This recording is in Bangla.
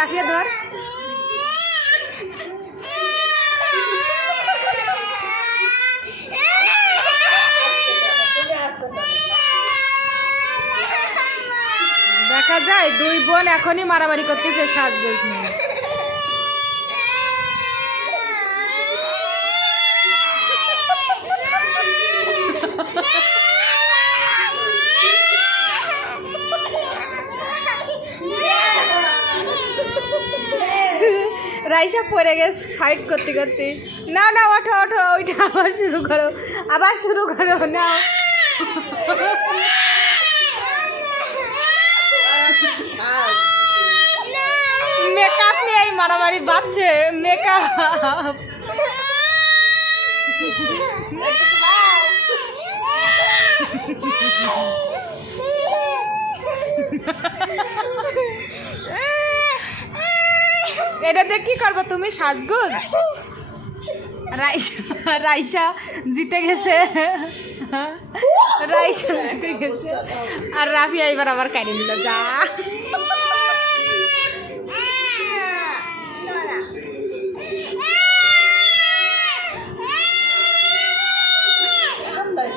রাফিয়া ধর। দেখা যায় দুই বোন এখনই মারামারি করতেছে সাজগোজ নিয়ে। রাইসা পড়ে গেছে ফাইট করতে করতে। না না ওঠো ওঠো, ওইটা আবার শুরু করো, আবার শুরু করো। নাও মেকআপ নিয়ে মারামারি বাজছে। মেকআপ এটা দিয়ে কি করবো তুমি সাজগোজ? রাইসা জিতে গেছে, রাইসা জিতে গেছে, আর রাফিয়া এবার আবার কাটিয়ে দিল। যা